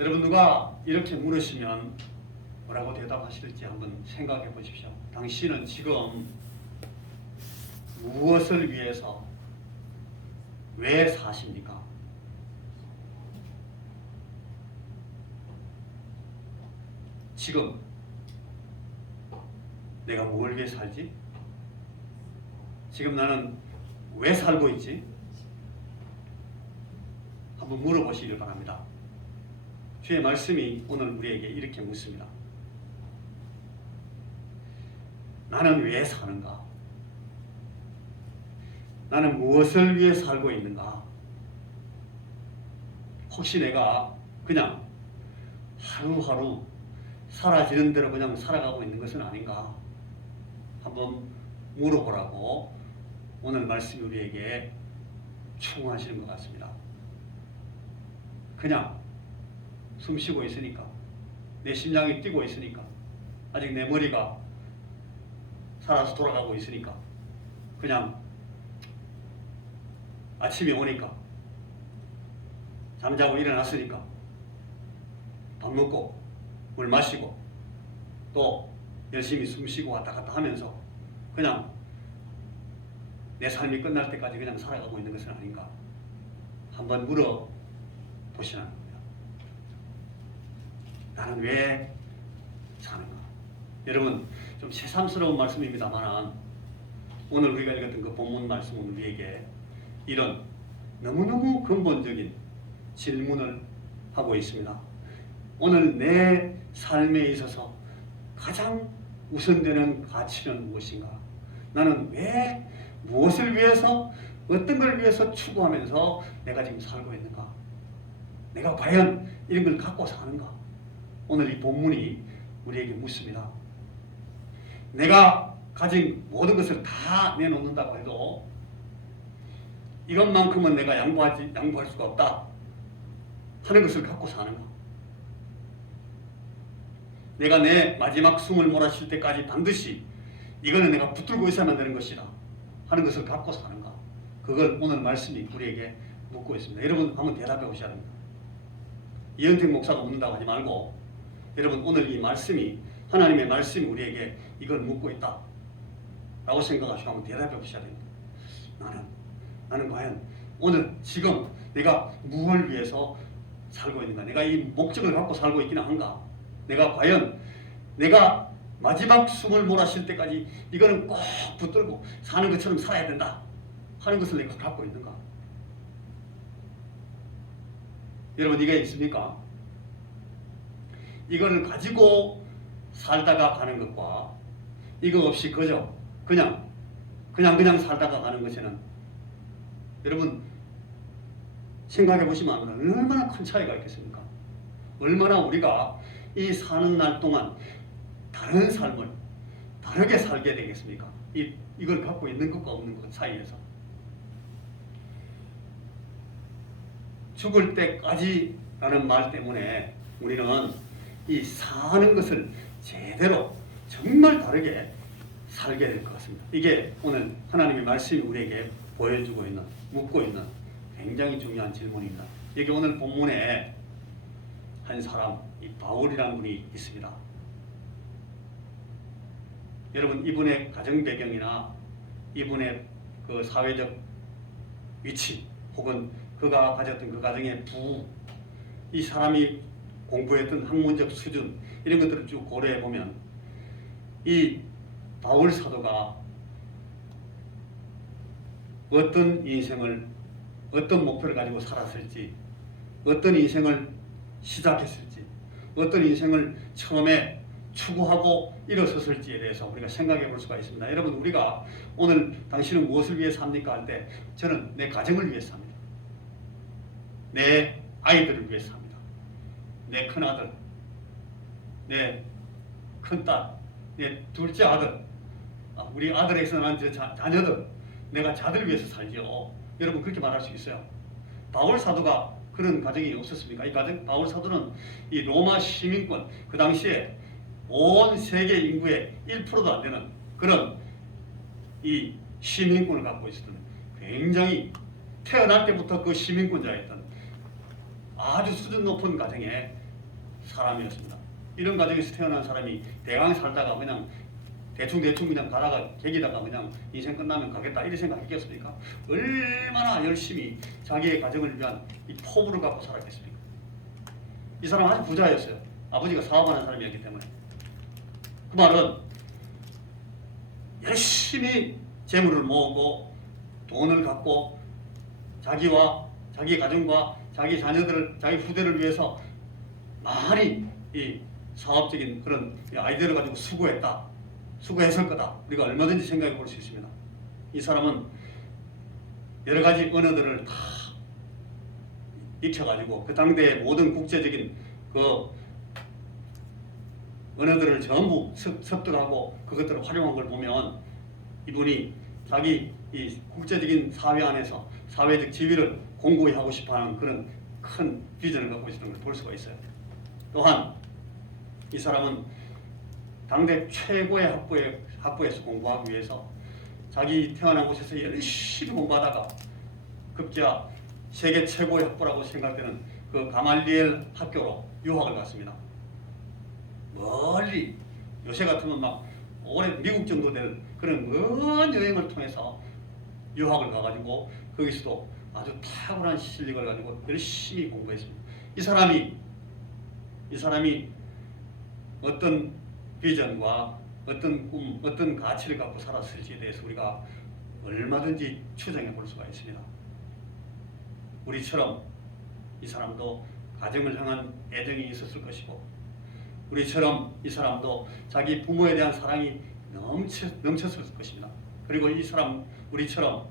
여러분 누가 이렇게 물으시면 뭐라고 대답하실지 한번 생각해 보십시오. 당신은 지금 무엇을 위해서 왜 사십니까? 지금 내가 뭘 위해 살지? 지금 나는 왜 살고 있지? 한번 물어보시길 바랍니다. 주의 말씀이 오늘 우리에게 이렇게 묻습니다. 나는 왜 사는가? 나는 무엇을 위해 살고 있는가? 혹시 내가 그냥 하루하루 사라지는 대로 그냥 살아가고 있는 것은 아닌가? 한번 물어보라고 오늘 말씀이 우리에게 충고하시는 것 같습니다. 그냥 숨 쉬고 있으니까, 내 심장이 뛰고 있으니까, 아직 내 머리가 살아서 돌아가고 있으니까, 그냥 아침이 오니까, 잠자고 일어났으니까 밥 먹고 물 마시고 또 열심히 숨 쉬고 왔다 갔다 하면서 그냥 내 삶이 끝날 때까지 그냥 살아가고 있는 것은 아닌가? 한번 물어보시라는 겁니다. 나는 왜 사는가? 여러분, 좀 새삼스러운 말씀입니다만 오늘 우리가 읽었던 그 본문 말씀은 우리에게 이런 너무너무 근본적인 질문을 하고 있습니다. 오늘 내 삶에 있어서 가장 우선되는 가치는 무엇인가? 나는 왜, 무엇을 위해서, 어떤 걸 위해서 추구하면서 내가 지금 살고 있는가? 내가 과연 이런 걸 갖고 사는가? 오늘 이 본문이 우리에게 묻습니다. 내가 가진 모든 것을 다 내놓는다고 해도 이것만큼은 내가 양보할 수가 없다 하는 것을 갖고 사는가? 내가 내 마지막 숨을 몰아쉴 때까지 반드시 이거는 내가 붙들고 있어야만 되는 것이다 하는 것을 갖고 사는가? 그걸 오늘 말씀이 우리에게 묻고 있습니다. 여러분 한번 대답해 보셔야 합니다. 이현택 목사가 묻는다고 하지 말고 여러분 오늘 이 말씀이, 하나님의 말씀이 우리에게 이걸 묻고 있다 라고 생각하시고 한번 대답해 보셔야 됩니다. 나는 과연 오늘 지금 내가 무엇을 위해서 살고 있는가? 내가 이 목적을 갖고 살고 있기는 한가? 내가 과연 내가 마지막 숨을 몰아쉴 때까지 이거는 꼭 붙들고 사는 것처럼 살아야 된다 하는 것을 내가 갖고 있는가? 여러분 이게 있습니까? 이거를 가지고 살다가 가는 것과 이거 없이 그저 그냥 살다가 가는 것에는 여러분 생각해 보시면 얼마나 큰 차이가 있겠습니까? 얼마나 우리가 이 사는 날 동안 다른 삶을 다르게 살게 되겠습니까? 이걸 갖고 있는 것과 없는 것 사이에서. 죽을 때까지라는 말 때문에 우리는 이 사는 것을 제대로 정말 다르게 살게 될 것 같습니다. 이게 오늘 하나님의 말씀이 우리에게 보여주고 있는, 묻고 있는 굉장히 중요한 질문입니다. 여기 오늘 본문에 한 사람, 이 바울이라는 분이 있습니다. 여러분 이분의 가정 배경이나 이분의 그 사회적 위치 혹은 그가 가졌던 그 가정의 부후, 이 사람이 공부했던 학문적 수준 이런 것들을 쭉 고려해 보면 이 바울 사도가 어떤 인생을, 어떤 목표를 가지고 살았을지, 어떤 인생을 시작했을지, 어떤 인생을 처음에 추구하고 일어섰을지에 대해서 우리가 생각해 볼 수가 있습니다. 여러분 우리가 오늘 당신은 무엇을 위해 삽니까? 할 때 저는 내 가정을 위해 삽니다. 내 아이들을 위해 삽니다. 내 큰아들, 내 큰딸, 내 둘째 아들, 우리 아들에게서 난 자녀들, 내가 자들 위해서 살죠. 여러분 그렇게 말할 수 있어요. 바울 사도가 그런 가정이 없었습니까? 이 가정, 바울 사도는 이 로마 시민권, 그 당시에 온 세계 인구의 1%도 안 되는 그런 이 시민권을 갖고 있었던, 굉장히 태어날 때부터 그 시민권자였던 아주 수준 높은 가정에 사람이었습니다. 이런 가정에서 태어난 사람이 대강 살다가 그냥 대충 그냥 가다가 계기다가 그냥 인생 끝나면 가겠다 이런 생각했겠습니까? 얼마나 열심히 자기의 가정을 위한 이 포부를 갖고 살았겠습니까? 이 사람 아주 부자였어요. 아버지가 사업하는 사람이었기 때문에. 그 말은 열심히 재물을 모으고 돈을 갖고 자기와 자기 가정과 자기 자녀들을 자기 후대를 위해서 많이 이 사업적인 그런 아이디어를 가지고 수고했을 거다. 우리가 얼마든지 생각해 볼 수 있습니다. 이 사람은 여러 가지 언어들을 다 익혀가지고 그 당대의 모든 국제적인 그 언어들을 전부 습득하고 그것들을 활용한 걸 보면 이분이 자기 이 국제적인 사회 안에서 사회적 지위를 공고히 하고 싶어하는 그런 큰 비전을 갖고 있었던 걸 볼 수가 있어요. 또한 이 사람은 당대 최고의 학부에서 공부하기 위해서 자기 태어난 곳에서 열심히 공부하다가 급기야 세계 최고의 학부라고 생각되는 그 가말리엘 학교로 유학을 갔습니다. 멀리 요새 같으면 막 오래 미국 정도 될 그런 먼 여행을 통해서 유학을 가가지고 거기서도 아주 탁월한 실력을 가지고 열심히 공부했습니다. 이 사람이 어떤 비전과 어떤 꿈, 어떤 가치를 갖고 살았을지에 대해서 우리가 얼마든지 추정해 볼 수가 있습니다. 우리처럼 이 사람도 가정을 향한 애정이 있었을 것이고 우리처럼 이 사람도 자기 부모에 대한 사랑이 넘쳤을 것입니다. 그리고 이 사람 우리처럼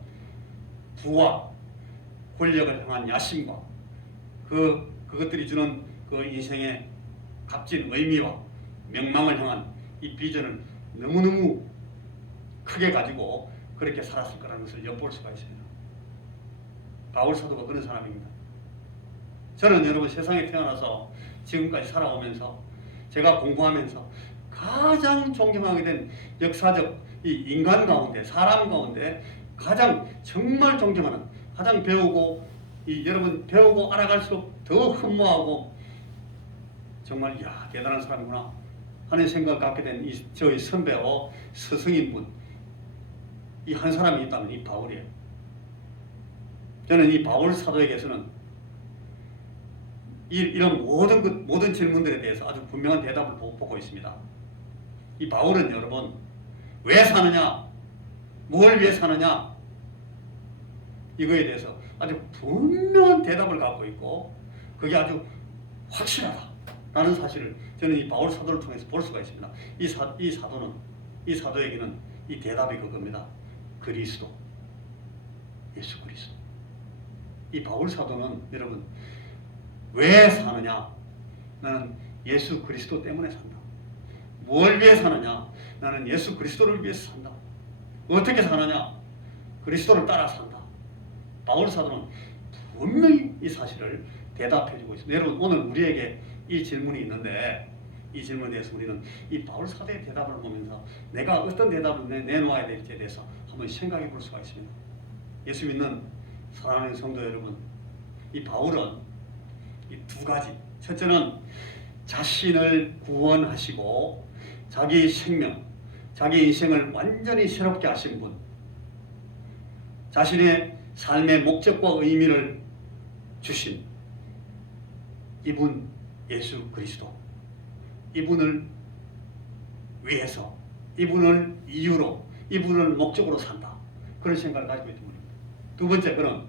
부와 권력을 향한 야심과 그것들이 주는 그 인생의 값진 의미와 명망을 향한 이 비전을 너무너무 크게 가지고 그렇게 살았을 거라는 것을 엿볼 수가 있습니다. 바울 사도가 그런 사람입니다. 저는 여러분 세상에 태어나서 지금까지 살아오면서 제가 공부하면서 가장 존경하게 된 역사적 이 인간 가운데 사람 가운데 가장 정말 존경하는 가장 여러분 배우고 알아갈수록 더 흠모하고 정말 대단한 사람이구나 하는 생각을 갖게 된 저희 선배와 스승인분 이 한 사람이 있다면 이 바울이에요. 저는 이 바울 사도에게서는 이런 모든 질문들에 대해서 아주 분명한 대답을 보고 있습니다. 이 바울은 여러분 왜 사느냐, 뭘 위해 사느냐 이거에 대해서 아주 분명한 대답을 갖고 있고 그게 아주 확실하다라는 사실을 저는 이 바울 사도를 통해서 볼 수가 있습니다. 이 사도에게는 이 대답이 그겁니다. 그리스도, 예수 그리스도. 이 바울 사도는 여러분 왜 사느냐? 나는 예수 그리스도 때문에 산다. 뭘 위해 사느냐? 나는 예수 그리스도를 위해서 산다. 어떻게 사느냐? 그리스도를 따라 산다. 바울 사도는 분명히 이 사실을 대답해주고 있습니다. 여러분 오늘 우리에게 이 질문이 있는데 이 질문에 대해서 우리는 이 바울 사도의 대답을 보면서 내가 어떤 대답을 내놓아야 될지에 대해서 한번 생각해 볼 수가 있습니다. 예수 믿는 사랑하는 성도 여러분, 이 바울은 이 두 가지, 첫째는 자신을 구원하시고 자기 생명, 자기 인생을 완전히 새롭게 하신 분, 자신의 삶의 목적과 의미를 주신 이분 예수 그리스도, 이분을 위해서, 이분을 이유로, 이분을 목적으로 산다. 그런 생각을 가지고 있는 분입니다. 두 번째, 그는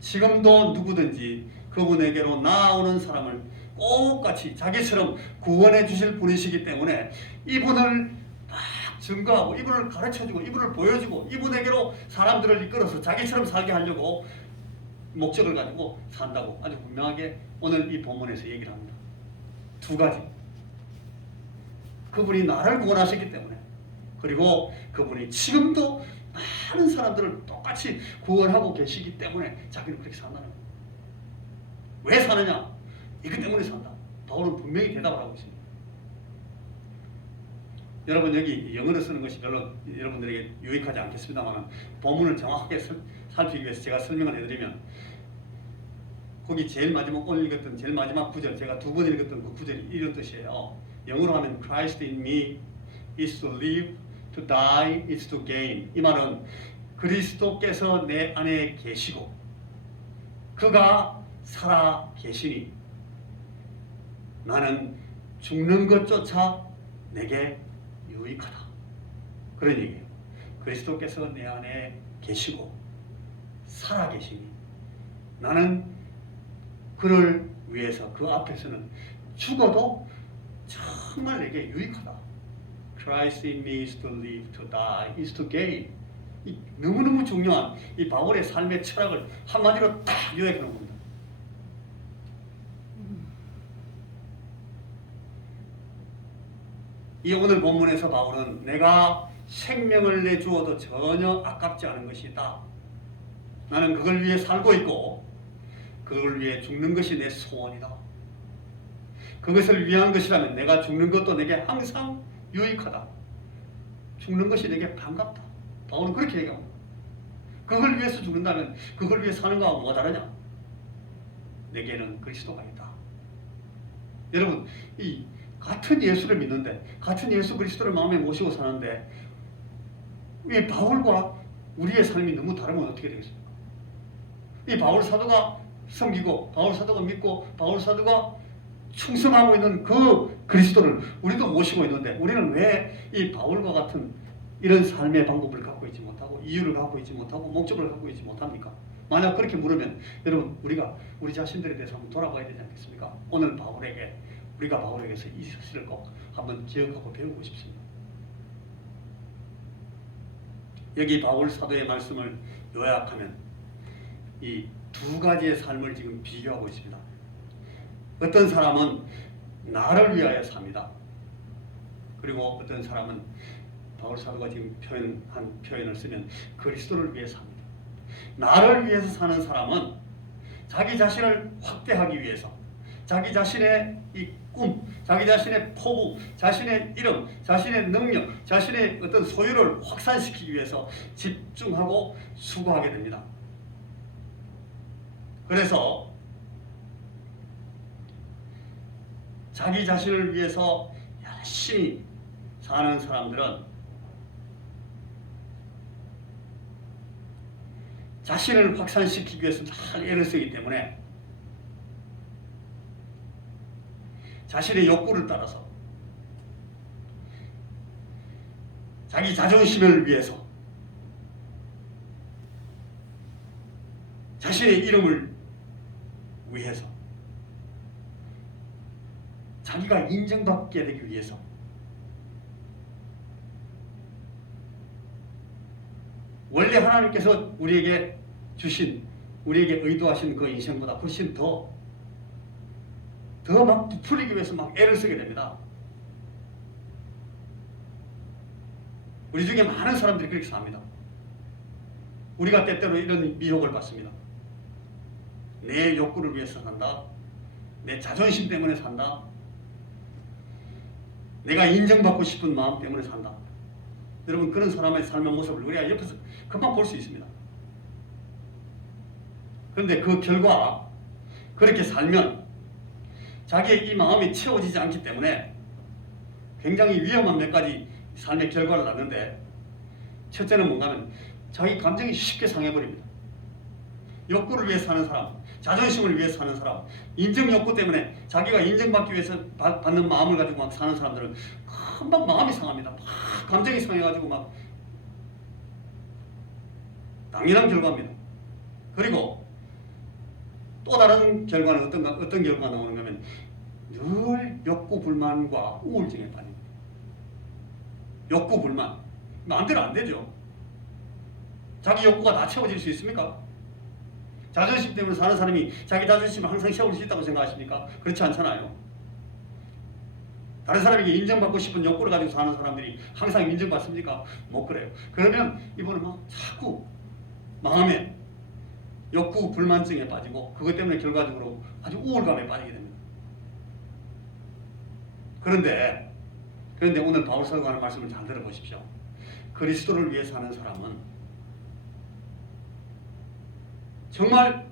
지금도 누구든지 그분에게로 나아오는 사람을 똑같이 자기처럼 구원해 주실 분이시기 때문에 이분을 막 증거하고 이분을 가르쳐주고 이분을 보여주고 이분에게로 사람들을 이끌어서 자기처럼 살게 하려고 목적을 가지고 산다고 아주 분명하게 오늘 이 본문에서 얘기를 합니다. 두 가지. 그분이 나를 구원하셨기 때문에 그리고 그분이 지금도 많은 사람들을 똑같이 구원하고 계시기 때문에 자기는 그렇게 산다는 거예요. 왜 사느냐? 이것 때문에 산다. 바울은 분명히 대답을 하고 있습니다. 여러분 여기 영어로 쓰는 것이 별로 여러분들에게 유익하지 않겠습니다만 본문을 정확하게 살피기 위해서 제가 설명을 해드리면 거기 제일 마지막 오늘 읽었던 제일 마지막 구절, 제가 두 번 읽었던 그 구절이 이런 뜻이에요. 영어로 하면 Christ in me is to live, to die is to gain. 이 말은 그리스도께서 내 안에 계시고 그가 살아 계시니 나는 죽는 것조차 내게 유익하다. 그런 얘기예요. 그리스도께서 내 안에 계시고 살아 계시니 나는 그를 위해서 그 앞에서는 죽어도 정말 내게 유익하다. Christ in me is to live, to die is to gain. 이 너무너무 중요한 이 바울의 삶의 철학을 한마디로 딱 요약해 놓은 겁니다. 이 오늘 본문에서 바울은 내가 생명을 내주어도 전혀 아깝지 않은 것이다. 나는 그걸 위해 살고 있고 그걸 위해 죽는 것이 내 소원이다. 그것을 위한 것이라면 내가 죽는 것도 내게 항상 유익하다. 죽는 것이 내게 반갑다. 바울은 그렇게 얘기합니다. 그걸 위해서 죽는다면 그걸 위해 사는 거하고 뭐가 다르냐? 내게는 그리스도가 있다. 여러분, 이 같은 예수를 믿는데 같은 예수 그리스도를 마음에 모시고 사는데 이 바울과 우리의 삶이 너무 다르면 어떻게 되겠습니까? 이 바울 사도가 섬기고 바울 사도가 믿고 바울 사도가 충성하고 있는 그 그리스도를 우리도 모시고 있는데 우리는 왜 이 바울과 같은 이런 삶의 방법을 갖고 있지 못하고 이유를 갖고 있지 못하고 목적을 갖고 있지 못합니까? 만약 그렇게 물으면 여러분 우리가 우리 자신들에 대해서 한번 돌아봐야 되지 않겠습니까? 오늘 바울에게 우리가 바울에게서 이 사실을 꼭 한번 기억하고 배우고 싶습니다. 여기 바울 사도의 말씀을 요약하면 이 두 가지의 삶을 지금 비교하고 있습니다. 어떤 사람은 나를 위하여 삽니다. 그리고 어떤 사람은 바울 사도가 지금 표현한 표현을 쓰면 그리스도를 위해 삽니다. 나를 위해서 사는 사람은 자기 자신을 확대하기 위해서 자기 자신의 이 꿈, 자기 자신의 포부, 자신의 이름, 자신의 능력, 자신의 어떤 소유를 확산시키기 위해서 집중하고 수고하게 됩니다. 그래서 자기 자신을 위해서 열심히 사는 사람들은 자신을 확산시키기 위해서 잘 애를 쓰기 때문에 자신의 욕구를 따라서 자기 자존심을 위해서 자신의 이름을 위해서 자기가 인정받게 되기 위해서 원래 하나님께서 우리에게 주신 우리에게 의도하신 그 인생보다 훨씬 더 막 부풀리기 위해서 막 애를 쓰게 됩니다. 우리 중에 많은 사람들이 그렇게 삽니다. 우리가 때때로 이런 미혹을 받습니다. 내 욕구를 위해서 산다. 내 자존심 때문에 산다. 내가 인정받고 싶은 마음 때문에 산다. 여러분 그런 사람의 삶의 모습을 우리가 옆에서 금방 볼 수 있습니다. 그런데 그 결과 그렇게 살면 자기의 이 마음이 채워지지 않기 때문에 굉장히 위험한 몇 가지 삶의 결과를 낳는데 첫째는 뭔가 하면 자기 감정이 쉽게 상해버립니다. 욕구를 위해 사는 사람, 자존심을 위해 사는 사람, 인정 욕구 때문에 자기가 인정받기 위해서 받는 마음을 가지고 막 사는 사람들은 금방 마음이 상합니다. 막 감정이 상해가지고 막 당연한 결과입니다. 그리고 또 다른 결과는 어떤 결과가 나오는가 하면 늘 욕구 불만과 우울증에 빠집니다. 욕구 불만 마음대로 안 되죠. 자기 욕구가 다 채워질 수 있습니까? 자존심 때문에 사는 사람이 자기 자존심을 항상 채울 수 있다고 생각하십니까? 그렇지 않잖아요. 다른 사람에게 인정받고 싶은 욕구를 가지고 사는 사람들이 항상 인정받습니까? 못 그래요. 그러면 이분은 막 자꾸 마음에 욕구 불만증에 빠지고 그것 때문에 결과적으로 아주 우울감에 빠지게 됩니다. 그런데 오늘 바울 사도가 하는 말씀을 잘 들어보십시오. 그리스도를 위해 사는 사람은 정말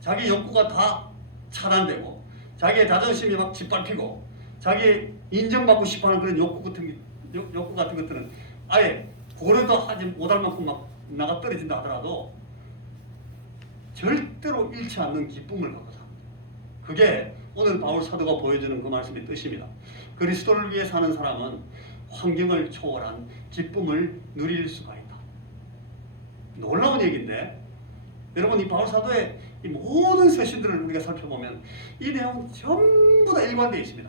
자기 욕구가 다 차단되고 자기의 자존심이 막 짓밟히고 자기 인정받고 싶어하는 그런 욕구 같은 것들은 아예 고려도 하지 못할 만큼 막 나가 떨어진다 하더라도 절대로 잃지 않는 기쁨을 갖고 삽니다. 그게 오늘 바울 사도가 보여주는 그 말씀의 뜻입니다. 그리스도를 위해 사는 사람은 환경을 초월한 기쁨을 누릴 수가 있다. 놀라운 얘기인데 여러분, 이 바울 사도의 이 모든 서신들을 우리가 살펴보면 이 내용은 전부 다 일관되어 있습니다.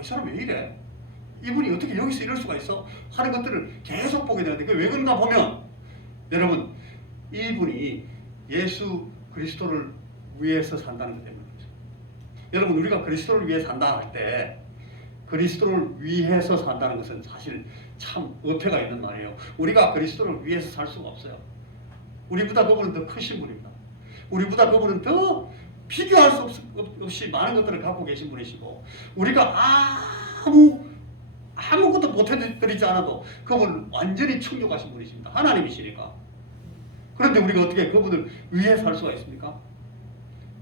이 사람 왜 이래? 이분이 어떻게 여기서 이럴 수가 있어? 하는 것들을 계속 보게 되는데 그게 왜 그런가 보면 여러분, 이분이 예수 그리스도를 위해서 산다는 것 때문입니다. 여러분, 우리가 그리스도를 위해 산다 할 때 그리스도를 위해서 산다는 것은 사실 참 어폐가 있는 말이에요. 우리가 그리스도를 위해서 살 수가 없어요. 우리보다 그분은 더 크신 분입니다. 우리보다 그분은 더 비교할 수 없이 많은 것들을 갖고 계신 분이시고 우리가 아무것도 못해드리지 않아도 그분은 완전히 충족하신 분이십니다. 하나님이시니까. 그런데 우리가 어떻게 그분을 위해 살 수가 있습니까?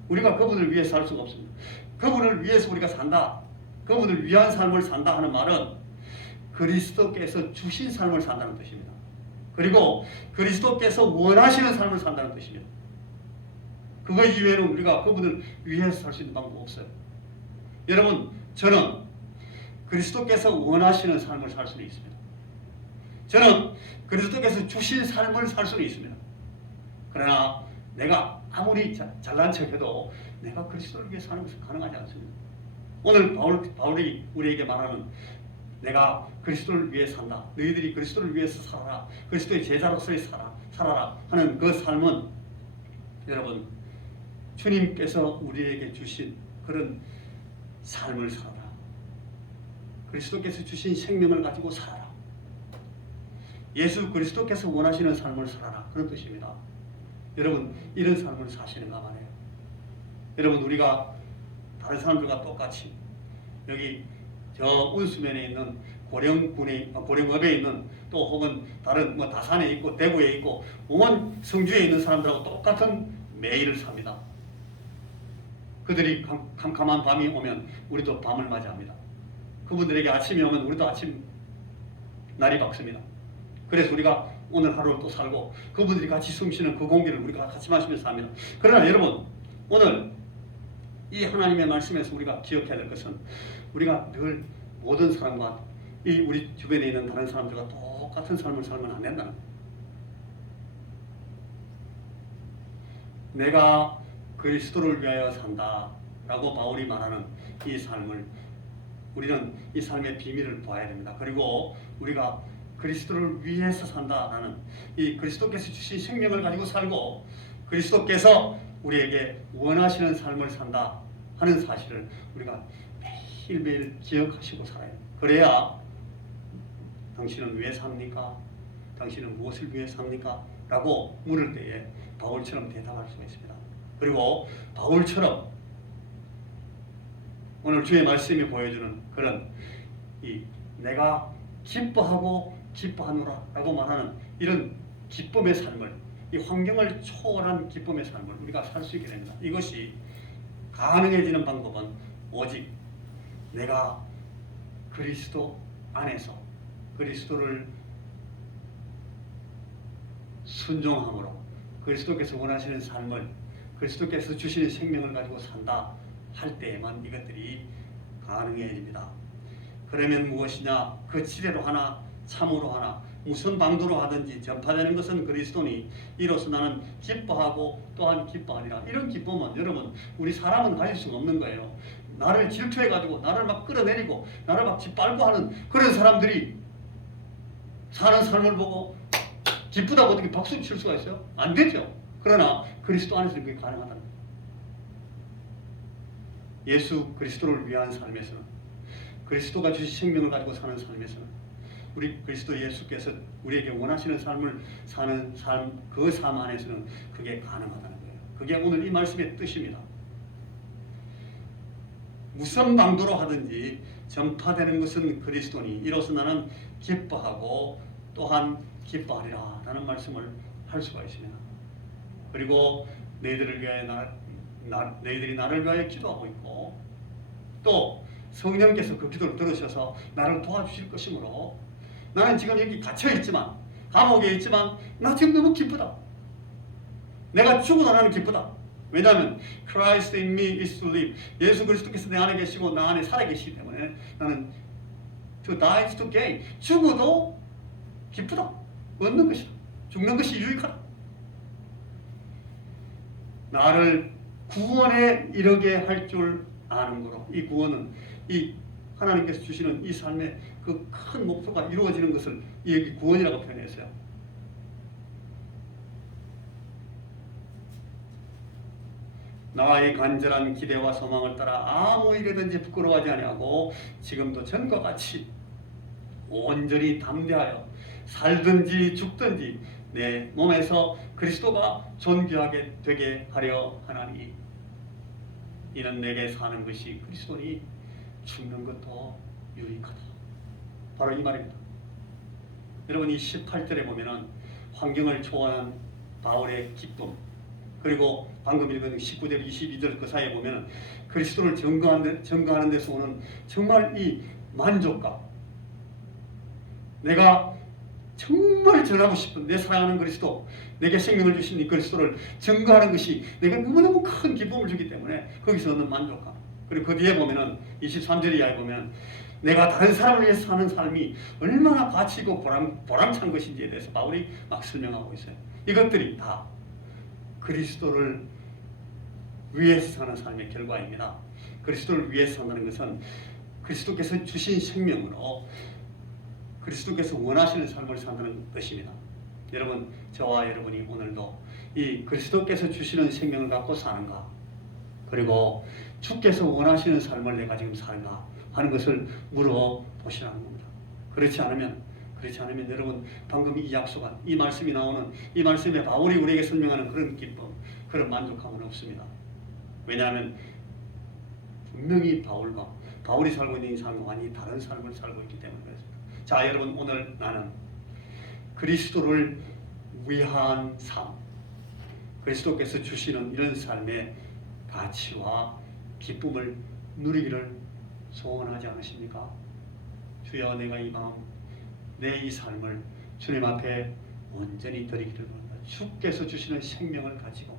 우리가 그분을 위해 살 수가 없습니다. 그분을 위해서 우리가 산다, 그분을 위한 삶을 산다 하는 말은 그리스도께서 주신 삶을 산다는 뜻입니다. 그리고 그리스도께서 원하시는 삶을 산다는 뜻입니다. 그거 이외에는 우리가 그분을 위해서 살 수 있는 방법 없어요. 여러분, 저는 그리스도께서 원하시는 삶을 살 수는 있습니다. 저는 그리스도께서 주신 삶을 살 수는 있습니다. 그러나 내가 아무리 잘난 척해도 내가 그리스도를 위해 사는 것은 가능하지 않습니다. 오늘 바울이 우리에게 말하는 내가 그리스도를 위해 산다, 너희들이 그리스도를 위해서 살아라, 그리스도의 제자로서의 살아라 하는 그 삶은 여러분, 주님께서 우리에게 주신 그런 삶을 살아라, 그리스도께서 주신 생명을 가지고 살아라, 예수 그리스도께서 원하시는 삶을 살아라, 그런 뜻입니다. 여러분, 이런 삶을 사시는가 말이에요. 여러분, 우리가 다른 사람들과 똑같이 여기 저 운수면에 있는 고령읍에 있는 또 혹은 다른 다산에 있고 대구에 있고 온 성주에 있는 사람들하고 똑같은 매일을 삽니다. 그들이 캄캄한 밤이 오면 우리도 밤을 맞이합니다. 그분들에게 아침이 오면 우리도 아침 날이 밝습니다. 그래서 우리가 오늘 하루를 또 살고 그분들이 같이 숨쉬는 그 공기를 우리가 같이 마시면서 삽니다. 그러나 여러분, 오늘 이 하나님의 말씀에서 우리가 기억해야 될 것은 우리가 늘 모든 사람과 이 우리 주변에 있는 다른 사람들과 똑같은 삶을 살면 안 된다는 거예요. 내가 그리스도를 위하여 산다 라고 바울이 말하는 이 삶을 우리는 이 삶의 비밀을 봐야 됩니다. 그리고 우리가 그리스도를 위해서 산다라는 이 그리스도께서 주신 생명을 가지고 살고 그리스도께서 우리에게 원하시는 삶을 산다 하는 사실을 우리가 매일매일 기억하시고 살아야 합니다. 그래야 당신은 왜 삽니까? 당신은 무엇을 위해 삽니까? 라고 물을 때에 바울처럼 대답할 수가 있습니다. 그리고 바울처럼 오늘 주의 말씀이 보여주는 그런 이 내가 기뻐하고 기뻐하노라 라고 말하는 이런 기쁨의 삶을, 이 환경을 초월한 기쁨의 삶을 우리가 살 수 있게 됩니다. 이것이 가능해지는 방법은 오직 내가 그리스도 안에서 그리스도를 순종함으로 그리스도께서 원하시는 삶을 그리스도께서 주시는 생명을 가지고 산다 할 때에만 이것들이 가능해집니다. 그러면 무엇이냐? 그 지뢰로 하나 참으로 하나 무슨 방도로 하든지 전파되는 것은 그리스도니 이로써 나는 기뻐하고 또한 기뻐하니라. 이런 기쁨은 여러분 우리 사람은 가질 수가 없는 거예요. 나를 질투해가지고 나를 막 끌어내리고 나를 막 짓밟고 하는 그런 사람들이 사는 삶을 보고 기쁘다고 어떻게 박수 칠 수가 있어요? 안 되죠. 그러나 그리스도 안에서는 그게 가능하다는 거예요. 예수 그리스도를 위한 삶에서는, 그리스도가 주신 생명을 가지고 사는 삶에서는 우리 그리스도 예수께서 우리에게 원하시는 삶을 사는 삶, 그 삶 안에서는 그게 가능하다는 거예요. 그게 오늘 이 말씀의 뜻입니다. 무슨 방도로 하든지 전파되는 것은 그리스도니 이로써 나는 기뻐하고 또한 기뻐하리라 라는 말씀을 할 수가 있습니다. 그리고 너희들을 위하여 너희들이 나를 위하여 기도하고 있고 또 성령께서 그 기도를 들으셔서 나를 도와주실 것이므로 나는 지금 여기 갇혀있지만 감옥에 있지만 나 지금 너무 기쁘다. 내가 죽어도 나는 기쁘다. 왜냐하면 Christ in me is to live. 예수 그리스도께서 내 안에 계시고 나 안에 살아계시기 때문에 나는 to die is to gain. 죽어도 기쁘다. 얻는 것이다. 죽는 것이 유익하다. 나를 구원에 이르게 할 줄 아는 거로 이 구원은 이 하나님께서 주시는 이 삶의 그 큰 목표가 이루어지는 것을 여기 구원이라고 표현했어요. 나의 간절한 기대와 소망을 따라 아무 일에든지 부끄러워하지 아니하고 지금도 전과 같이 온전히 담대하여 살든지 죽든지 내 몸에서 그리스도가 존귀하게 되게 하려 하나니 이는 내게 사는 것이 그리스도니 죽는 것도 유익하다. 바로 이 말입니다. 여러분 이 18절에 보면은 환경을 초월한 바울의 기쁨 그리고 방금 읽은 19절 22절 그 사이에 보면은 그리스도를 증거하는 데서 오는 정말 이 만족감 내가 정말 전하고 싶은 내 사랑하는 그리스도 내게 생명을 주신 이 그리스도를 증거하는 것이 내게 너무너무 큰 기쁨을 주기 때문에 거기서 얻는 만족감 그리고 그 뒤에 보면은 23절 이하에 보면 내가 다른 사람을 위해서 사는 삶이 얼마나 가치 있고 보람찬 것인지에 대해서 바울이 막 설명하고 있어요. 이것들이 다 그리스도를 위해서 사는 삶의 결과입니다. 그리스도를 위해서 산다는 것은 그리스도께서 주신 생명으로 그리스도께서 원하시는 삶을 산다는 뜻입니다. 여러분 저와 여러분이 오늘도 이 그리스도께서 주시는 생명을 갖고 사는가 그리고 주께서 원하시는 삶을 내가 지금 살까 하는 것을 물어보시라는 겁니다. 그렇지 않으면 여러분 방금 이 약속한 이 말씀이 나오는 이 말씀에 바울이 우리에게 설명하는 그런 기쁨 그런 만족함은 없습니다. 왜냐하면 분명히 바울이 살고 있는 이 삶과 완전히 다른 삶을 살고 있기 때문에 그렇습니다. 자 여러분 오늘 나는 그리스도를 위한 삶 그리스도께서 주시는 이런 삶의 가치와 기쁨을 누리기를 소원하지 않으십니까? 주여 내가 이 마음 내 이 삶을 주님 앞에 온전히 드리기를 원합니다. 주께서 주시는 생명을 가지고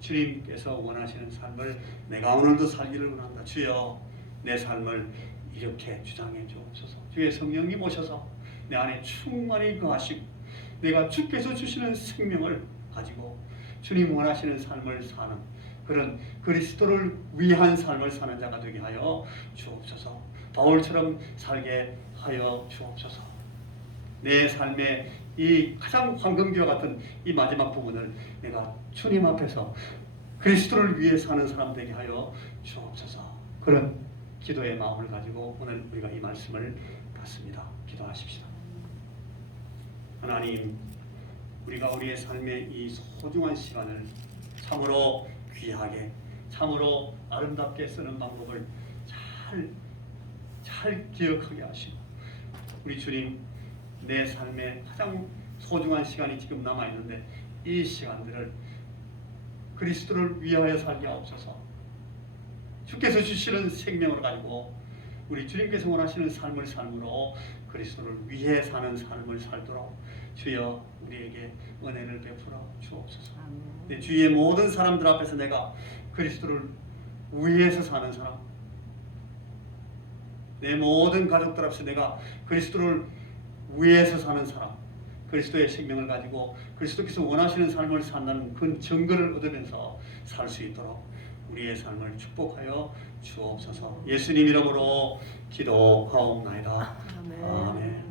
주님께서 원하시는 삶을 내가 오늘도 살기를 원합니다. 주여 내 삶을 이렇게 주장해 주옵소서. 주의 성령님 오셔서 내 안에 충만히 거하시고 내가 주께서 주시는 생명을 가지고 주님 원하시는 삶을 사는 그런 그리스도를 위한 삶을 사는 자가 되게 하여 주옵소서. 바울처럼 살게 하여 주옵소서. 내 삶의 이 가장 황금기와 같은 이 마지막 부분을 내가 주님 앞에서 그리스도를 위해 사는 사람 되게 하여 주옵소서. 그런 기도의 마음을 가지고 오늘 우리가 이 말씀을 받습니다. 기도하십시다. 하나님, 우리가 우리의 삶의 이 소중한 시간을 참으로 귀하게, 참으로 아름답게 쓰는 방법을 잘 기억하게 하시고 우리 주님, 내 삶의 가장 소중한 시간이 지금 남아있는데 이 시간들을 그리스도를 위하여 살게 하옵소서. 주께서 주시는 생명을 가지고 우리 주님께서 원하시는 삶을 삶으로 그리스도를 위해 사는 삶을 살도록 주여 우리에게 은혜를 베풀어 주옵소서. 내 주위의 모든 사람들 앞에서 내가 그리스도를 위해서 사는 사람, 내 모든 가족들 앞에서 내가 그리스도를 위해서 사는 사람, 그리스도의 생명을 가지고 그리스도께서 원하시는 삶을 산다는 그 증거를 얻으면서 살 수 있도록 우리의 삶을 축복하여 주옵소서. 예수님 이름으로 기도하옵나이다. 아멘.